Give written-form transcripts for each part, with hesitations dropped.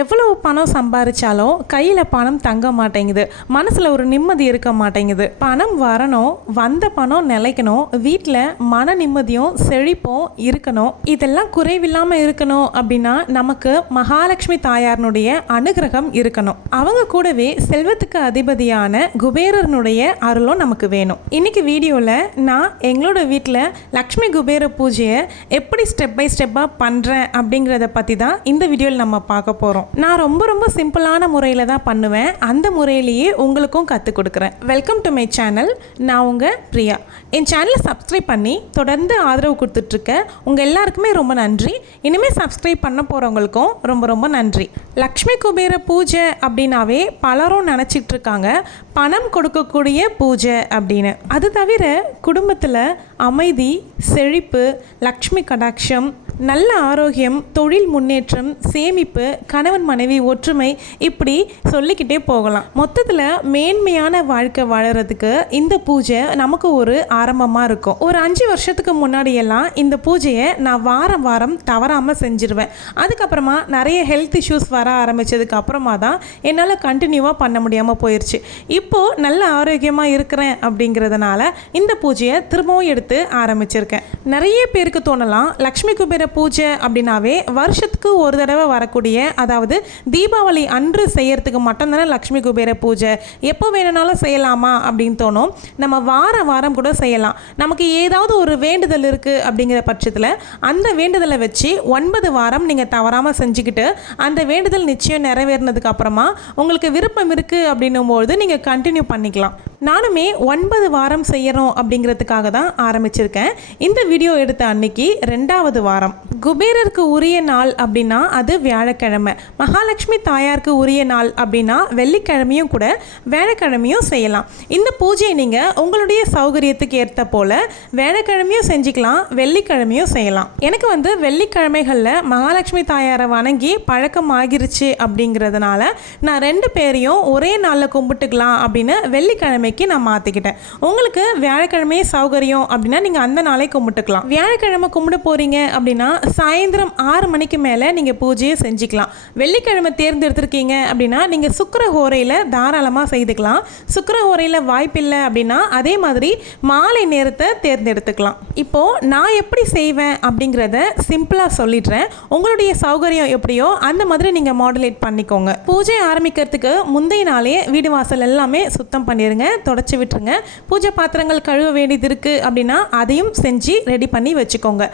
எவ்வளவு பணம் சம்பாதிச்சாலும் கையில் பணம் தங்க மாட்டேங்குது, மனசில் ஒரு நிம்மதி இருக்க மாட்டேங்குது. பணம் வரணும், வந்த பணம் நிலைக்கணும், வீட்டில் மன நிம்மதியும் செழிப்பும் இருக்கணும். இதெல்லாம் குறைவில்லாமல் இருக்கணும் அப்படின்னா நமக்கு மகாலட்சுமி தாயாரனுடைய அனுகிரகம் இருக்கணும். அவங்க கூடவே செல்வத்துக்கு அதிபதியான குபேரனுடைய அருளும் நமக்கு வேணும். இன்னைக்கு வீடியோவில் நான் எங்களோட வீட்டில் லக்ஷ்மி குபேர பூஜையை எப்படி ஸ்டெப் பை ஸ்டெப்பாக பண்ணுறேன் அப்படிங்கிறத பற்றி தான் இந்த வீடியோவில் நம்ம பார்க்க போகிறோம். நான் ரொம்ப சிம்பிளான முறையில் தான் பண்ணுவேன். அந்த முறையிலேயே உங்களுக்கும் கற்றுக் கொடுக்குறேன். Welcome to my channel. நான் உங்கள் பிரியா. என் சேனலை சப்ஸ்கிரைப் பண்ணி தொடர்ந்து ஆதரவு கொடுத்துட்ருக்க உங்கள் எல்லாருக்குமே ரொம்ப நன்றி. இனிமேல் சப்ஸ்கிரைப் பண்ண போகிறவங்களுக்கும் ரொம்ப நன்றி. லக்ஷ்மி குபேர பூஜை அப்படின்னாவே பலரும் நினச்சிட்டு இருக்காங்க பணம் கொடுக்கக்கூடிய பூஜை அப்படின்னு. அது தவிர குடும்பத்தில் அமைதி, செழிப்பு, லக்ஷ்மி கடாட்சம், நல்ல ஆரோக்கியம், தொழில் முன்னேற்றம், சேமிப்பு, கணவன் மனைவி ஒற்றுமை, இப்படி சொல்லிக்கிட்டே போகலாம். மொத்தத்தில் மேன்மையான வாழ்க்கை வாழறதுக்கு இந்த பூஜை நமக்கு ஒரு ஆரம்பமாக இருக்கும். ஒரு 5 வருஷத்துக்கு முன்னாடியெல்லாம் இந்த பூஜையை நான் வாரம் தவறாமல் செஞ்சிருவேன். அதுக்கப்புறமா நிறைய ஹெல்த் இஷ்யூஸ் வர ஆரம்பித்ததுக்கு அப்புறமா தான் என்னால் கண்டினியூவாக பண்ண முடியாமல் போயிடுச்சு. இப்போது நல்ல ஆரோக்கியமாக இருக்கிறேன் அப்படிங்கிறதுனால இந்த பூஜையை திரும்பவும் எடுத்து ஆரம்பிச்சிருக்கேன். நிறைய பேருக்கு தோணலாம் லக்ஷ்மி குபேர பூஜை அப்படின்னாவே வருஷத்துக்கு ஒரு தடவை வரக்கூடிய, அதாவது தீபாவளி அன்று செய்யறதுக்கு மட்டும்தானே லக்ஷ்மி குபேர பூஜை, எப்போ வேணும்னாலும் செய்யலாமா அப்படின்னு தோணும். நம்ம வாரம் கூட செய்யலாம். நமக்கு ஏதாவது ஒரு வேண்டுதல் இருக்குது அப்படிங்கிற பட்சத்தில் அந்த வேண்டுதலை வச்சு 9 வாரம் நீங்கள் தவறாமல் செஞ்சுக்கிட்டு அந்த வேண்டுதல் நிச்சயம் நிறைவேறினதுக்கு அப்புறமா உங்களுக்கு விருப்பம் இருக்குது அப்படின்னும்போது நீங்கள் கண்டினியூ பண்ணிக்கலாம். நானுமே 9 வாரம் செய்யணும் அப்படிங்கிறதுக்காக தான் ஆரம்பிச்சிருக்கேன். இந்த வீடியோ எடுத்த அன்னைக்கு 2வது வாரம். குபேரருக்கு உரிய நாள் அப்படின்னா அது வியாழக்கிழமை. மகாலட்சுமி தாயாருக்கு உரிய நாள் அப்படின்னா வெள்ளிக்கிழமையும் கூட வியாழக்கிழமையும் செய்யலாம். இந்த பூஜையை நீங்கள் உங்களுடைய சௌகரியத்துக்கு ஏற்ற போல் வியாழக்கிழமையும் செஞ்சுக்கலாம், வெள்ளிக்கிழமையும் செய்யலாம். எனக்கு வெள்ளிக்கிழமைகளில் மகாலட்சுமி தாயாரை வணங்கி பழக்கம் ஆகிருச்சு அப்படிங்கிறதுனால நான் 2 பேரையும் ஒரே நாளில் கும்பிட்டுக்கலாம் அப்படின்னு வெள்ளிக்கிழமைக்கு நான் மாற்றிக்கிட்டேன். உங்களுக்கு வியாழக்கிழமையே சௌகரியம் அப்படின்னா நீங்கள் அந்த நாளை கும்பிட்டுக்கலாம். வியாழக்கிழமை கும்பிட போகிறீங்க அப்படின்னா சாயந்தரம் 6 மணிக்கு மேலே நீங்கள் பூஜையை செஞ்சுக்கலாம். வெள்ளிக்கிழமை தேர்ந்தெடுத்திருக்கீங்க அப்படின்னா நீங்கள் சுக்கிரஹோரையில் தாராளமாக செய்துக்கலாம். சுக்கிரஹோரையில் வாய்ப்பில்லை அப்படின்னா அதே மாதிரி மாலை நேரத்தை தேர்ந்தெடுத்துக்கலாம். இப்போது நான் எப்படி செய்வேன் அப்படிங்கிறத சிம்பிளாக சொல்லிடுறேன். உங்களுடைய சௌகரியம் எப்படியோ அந்த மாதிரி நீங்கள் மாடுலேட் பண்ணிக்கோங்க. பூஜை ஆரம்பிக்கிறதுக்கு முந்தைய நாளே வீடு வாசல் எல்லாமே சுத்தம் பண்ணிடுங்க, தொடச்சி விட்டுருங்க. பூஜை பாத்திரங்கள் கழுவ வேண்டியது இருக்குது அப்படின்னா அதையும் செஞ்சு ரெடி பண்ணி வச்சுக்கோங்க.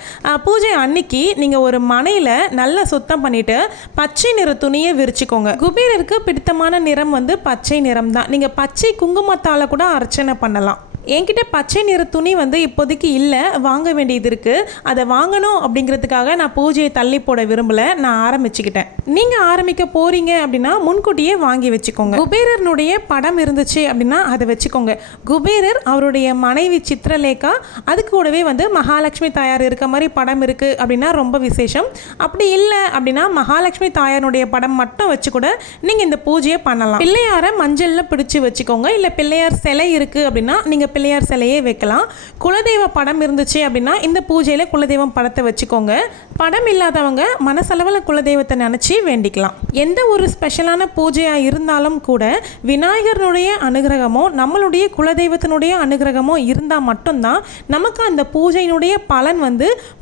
பூஜை அன்னைக்கு நீங்கள் ஒரு மனையில் நல்லா சுத்தம் பண்ணிவிட்டு பச்சை நிற துணியை விரிச்சுக்கோங்க. குபேரருக்கு பிடித்தமான நிறம் பச்சை நிறம் தான். நீங்கள் பச்சை குங்குமத்தால் கூட அர்ச்சனை பண்ணலாம். என்கிட்ட பச்சை நிற துணி இப்போதைக்கு இல்லை, வாங்க வேண்டியது இருக்குது. அதை வாங்கணும் அப்படிங்கிறதுக்காக நான் பூஜையை தள்ளி போட விரும்பலை, நான் ஆரம்பிச்சுக்கிட்டேன். நீங்கள் ஆரம்பிக்க போகிறீங்க அப்படின்னா முன்கூட்டியே வாங்கி வச்சுக்கோங்க. குபேரனுடைய படம் இருந்துச்சு அப்படின்னா அதை வச்சுக்கோங்க. குபேரர், அவருடைய மனைவி சித்திரலேகா, அது கூடவே மகாலட்சுமி தாயார் இருக்க மாதிரி படம் இருக்குது அப்படின்னா ரொம்ப விசேஷம். அப்படி இல்லை அப்படின்னா மகாலட்சுமி தாயாருடைய படம் மட்டும் வச்சு கூட நீங்கள் இந்த பூஜையை பண்ணலாம். பிள்ளையாரை மஞ்சளில் பிடிச்சி வச்சுக்கோங்க. இல்லை பிள்ளையார் சிலை இருக்குது அப்படின்னா நீங்கள் பிள்ளையார் சிலையே வைக்கலாம். குலதெய்வ படம் இருந்துச்சு அப்படின்னா இந்த பூஜையில் குலதெய்வம் படத்தை வச்சுக்கோங்க. படம் இல்லாதவங்க மனசளவில் குலதெய்வத்தை நினச்சி வேண்டிக்கலாம். எந்த ஒரு ஸ்பெஷலான பூஜையாக இருந்தாலும் கூட விநாயகருடைய அனுகிரகமோ நம்மளுடைய குலதெய்வத்தினுடைய அனுகிரகமோ இருந்தால் மட்டும்தான் நமக்கு அந்த பூஜையினுடைய பலன்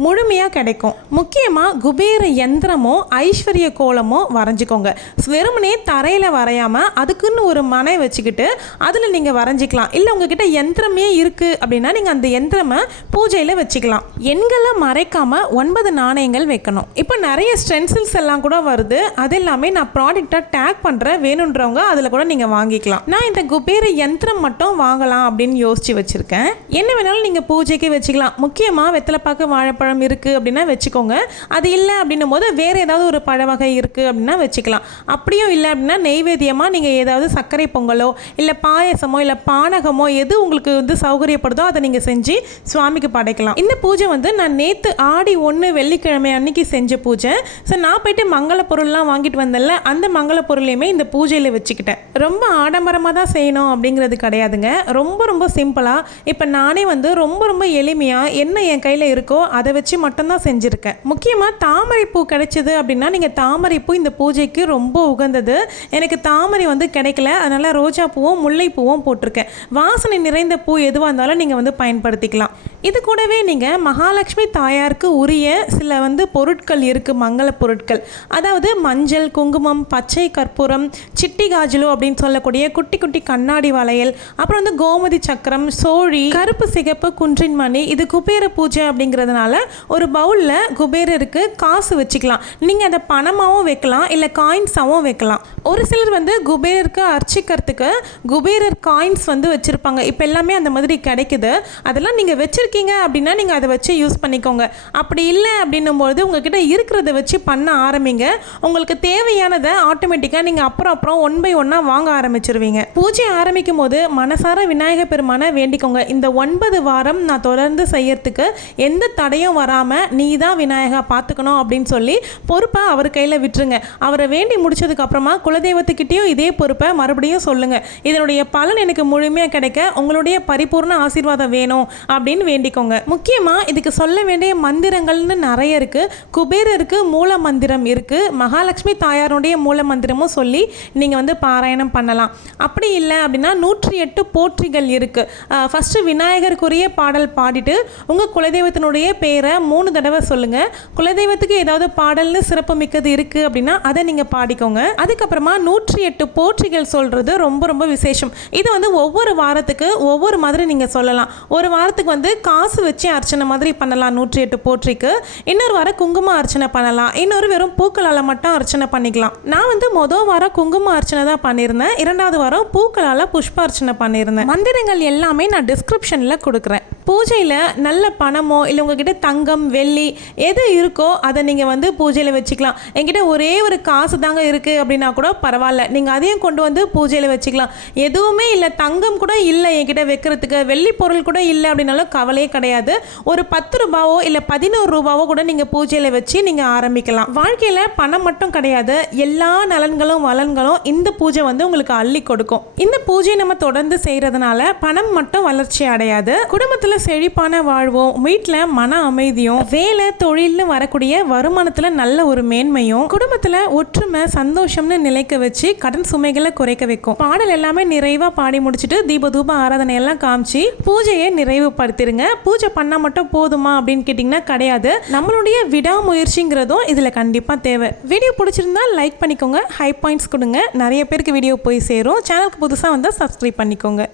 முழுமையாக கிடைக்கும். முக்கியமாக குபேர யந்திரமோ ஐஸ்வர்ய கோலமோ வரைஞ்சிக்கோங்க. வெறுமனே தரையில் வரையாமல் அதுக்குன்னு ஒரு மனை வச்சுக்கிட்டு அதில் நீங்கள் வரைஞ்சிக்கலாம். இல்லை உங்ககிட்ட யந்திரமே இருக்குது அப்படின்னா நீங்கள் அந்த யந்திரமை பூஜையில் வச்சுக்கலாம். எண்களை மறைக்காமல் 9 நாணயங்கள் வைக்கணும். இப்போ நிறைய ஸ்டென்சில்ஸ் எல்லாம் கூட வருது, அது எல்லாமே நான் ப்ராடக்டாக டேக் பண்ணுறேன், வேணுன்றவங்க அதில் கூட நீங்கள் வாங்கிக்கலாம். நான் இந்த குபேர யந்திரம் மட்டும் வாங்கலாம் அப்படின்னு யோசிச்சு வச்சுருக்கேன். என்ன வேணாலும் நீங்கள் பூஜைக்கு வச்சுக்கலாம். முக்கியமாக வெத்தலைப்பாக்கு வாழைப்பழம் இருக்குது அப்படின்னா வச்சுக்கோங்க. அது இல்லை அப்படின்னும் போது வேறு ஏதாவது ஒரு பழ வகை இருக்குது அப்படின்னா வச்சுக்கலாம். அப்படியும் இல்லை அப்படின்னா நெய்வேத்தியமாக நீங்கள் ஏதாவது சர்க்கரை பொங்கலோ இல்லை பாயசமோ இல்லை பானகமோ எது உங்களுக்கு வந்து சௌகரியப்படுதோ அதை நீங்கள் செஞ்சு சுவாமிக்கு படைக்கலாம். இந்த பூஜை வந்து நான் நேற்று ஆடி 1 வெள்ளிக்கிழமை அன்னைக்கு செஞ்ச பூஜை. ஸோ நான் போயிட்டு மங்கள பொருள்லாம் வாங்கிட்டு வந்தேன்ல, அந்த மங்கள பொருளையுமே இந்த பூஜையில் வச்சுக்கிட்டேன். ரொம்ப ஆடம்பரமாக தான் செய்யணும் அப்படிங்கிறது கிடையாதுங்க. ரொம்ப ரொம்ப சிம்பிளாக இப்போ நானே வந்து ரொம்ப ரொம்ப எளிமையாக என்ன என் கையில் இருக்கோ அதை வச்சு மட்டும்தான் செஞ்சுருக்கேன். முக்கியமாக தாமரைப்பூ கிடைச்சிது அப்படின்னா நீங்கள் தாமரைப்பூ இந்த பூஜைக்கு ரொம்ப உகந்தது. எனக்கு தாமரை வந்து கிடைக்கல, அதனால் ரோஜா பூவும் முல்லைப்பூவும் போட்டிருக்கேன். வாசனை நிறைந்த பூ எதுவாக இருந்தாலும் நீங்கள் வந்து பயன்படுத்திக்கலாம். இது கூடவே நீங்கள் மகாலட்சுமி தாயாருக்கு உரிய சில வந்து பொருட்கள் இருக்குது, மங்கள பொருட்கள். அதாவது மஞ்சள், குங்குமம், பச்சை கற்பூரம், சிட்டி காஜலு அப்படின்னு சொல்லக்கூடிய குட்டி குட்டி கண்ணாடி வளையல், அப்புறம் வந்து கோமதி சக்கரம், சோழி, கருப்பு சிகப்பு குன்றின் மணி. இது குபேர பூஜை அப்படிங்கிறதுனால ஒரு பவுலில் குபேரருக்கு காசு வச்சுக்கலாம். நீங்கள் அதை பணமாகவும் வைக்கலாம், இல்லை காயின்ஸாகவும் வைக்கலாம். ஒரு சிலர் வந்து குபேரருக்கு அர்ச்சிக்கிறதுக்கு குபேரர் காயின்ஸ் வந்து வச்சுருப்பாங்க. இப்போ எல்லாமே அந்த மாதிரி கிடைக்குது. அதெல்லாம் நீங்கள் வச்சுருக்கீங்க அப்படின்னா நீங்கள் அதை வச்சு யூஸ் பண்ணிக்கோங்க. அப்படி இல்லை அப்படின்னும்போது உங்ககிட்ட இருக்கிறத வச்சு பண்ண ஆரம்பிங்க. உங்களுக்கு தேவையானதை ஆட்டோமேட்டிக்காக நீங்கள் அப்புறம் 1 by 1 வாங்க ஆரம்பிச்சிருவீங்க. பூஜை ஆரம்பிக்கும் போது மனசார விநாயகர் பெருமானை வேண்டிக்கோங்க. இந்த 9 வாரம் நான் தொடர்ந்து செய்யறதுக்கு எந்த தடையும் வராமல் நீ தான் விநாயகா பார்த்துக்கணும் அப்படின்னு சொல்லி பொறுப்பை அவர் கையில் விட்டுருங்க. அவரை வேண்டி முடிச்சதுக்கு அப்புறமா குலதெய்வத்துக்கிட்டேயும் இதே பொறுப்பை மறுபடியும் சொல்லுங்கள். இதனுடைய பலன் எனக்கு முழுமையாக கிடைக்க உங்களுடைய பரிபூர்ண ஆசீர்வாதம் வேணும் அப்படின்னு வேண்டிக்கோங்க. முக்கியமாக இதுக்கு சொல்ல வேண்டிய மந்திரங்கள்னு நிறைய இருக்குது. குபேரருக்கு மூல மந்திரம் இருக்குது, மகாலட்சுமி தாயாருடைய மூல மந்திரமும் சொல்லி நீங்கள் வந்து பாராயணம் பண்ணலாம். அப்படி இல்லை அப்படின்னா 108 போற்றிகள் இருக்குது. ஃபஸ்ட்டு விநாயகருக்குரிய பாடல் பாடிட்டு உங்கள் குலதெய்வத்தினுடைய பேரை 3 தடவை சொல்லுங்கள். குலதெய்வத்துக்கு ஏதாவது பாடல்னு சிறப்பு மிக்கது இருக்குது அப்படின்னா அதை நீங்கள் பாடிக்கோங்க. அதுக்கப்புறமா 108 போற்றிகள் சொல்கிறது ரொம்ப ரொம்ப விசேஷம். இதை வந்து ஒவ்வொரு வாரத்துக்கு ஒவ்வொரு மாதிரி நீங்கள் சொல்லலாம். ஒரு வாரத்துக்கு வந்து காசு வச்சு அர்ச்சனை மாதிரி பண்ணலாம் 108 போற்றிக்கு. இன்னொரு வாரம் குங்கும அர்ச்சனை பண்ணலாம். இன்னொரு வெறும் பூக்களால் மட்டும் அர்ச்சனை பண்ணிக்கலாம். நான் வந்து மொதல் வாரம் குங்கும அர்ச்சனை தான் பண்ணியிருந்தேன். 2வது வாரம் பூக்களால் புஷ்ப அர்ச்சனை பண்ணியிருந்தேன். மந்திரங்கள் எல்லாமே நான் டிஸ்கிரிப்ஷனில் கொடுக்குறேன். பூஜையில் நல்ல பணமோ இல்லை உங்ககிட்ட தங்கம் வெள்ளி எது இருக்கோ அதை நீங்கள் வந்து பூஜையில் வச்சுக்கலாம். என்கிட்ட ஒரே ஒரு காசு தாங்க இருக்குது அப்படின்னா கூட பரவாயில்ல, நீங்கள் அதையும் கொண்டு வந்து பூஜையில் வச்சுக்கலாம். எதுவுமே இல்லை, தங்கம் கூட இல்லை என்கிட்ட வைக்கிறதுக்கு, வெள்ளி பொருள் கூட இல்லை அப்படின்னாலும் கவலையே கிடையாது. ஒரு 10 ரூபாவோ இல்லை 11 ரூபாவோ கூட நீங்கள் பூஜையில் வச்சு நீங்கள் ஆரம்பிக்கலாம். வாழ்க்கையில் பணம் மட்டும் கிடையாது, எல்லா நலன்களும் வளன்களும் இந்த பூஜை வந்து உங்களுக்கு அள்ளி கொடுக்கும். இந்த பூஜை நம்ம தொடர்ந்து செய்கிறதுனால பணம் மட்டும் வளர்ச்சி அடையாது, குடும்பத்தில் செழிப்பான வாழ்வும், வீட்டில் மன அமைதியும், வேலை தொழில்னு வரக்கூடிய வருமானத்தில் நல்ல ஒரு மேன்மையும், குடும்பத்தில் ஒற்றுமை சந்தோஷம்னு நிலைக்க வச்சு கடன் சுமைகளை குறைக்க வைக்கும். பாடல் எல்லாமே நிறைவாக பாடி முடிச்சுட்டு தீப ஆராதனை எல்லாம் காமிச்சு பூஜையை நிறைவுபடுத்திடுங்க. பூஜை பண்ணால் மட்டும் போதுமா அப்படின்னு கேட்டிங்கன்னா கிடையாது. நம்மளுடைய விடாமுயற்சிங்கிறதும் இதில் கண்டிப்பாக தேவை. வீடியோ பிடிச்சிருந்தா லைக் பண்ணிக்கோங்க, ஹை பாயிண்ட்ஸ் கொடுங்க, நிறைய பேருக்கு வீடியோ போய் சேரும். சேனலுக்கு புதுசாக வந்தால் சப்ஸ்கிரைப் பண்ணிக்கோங்க.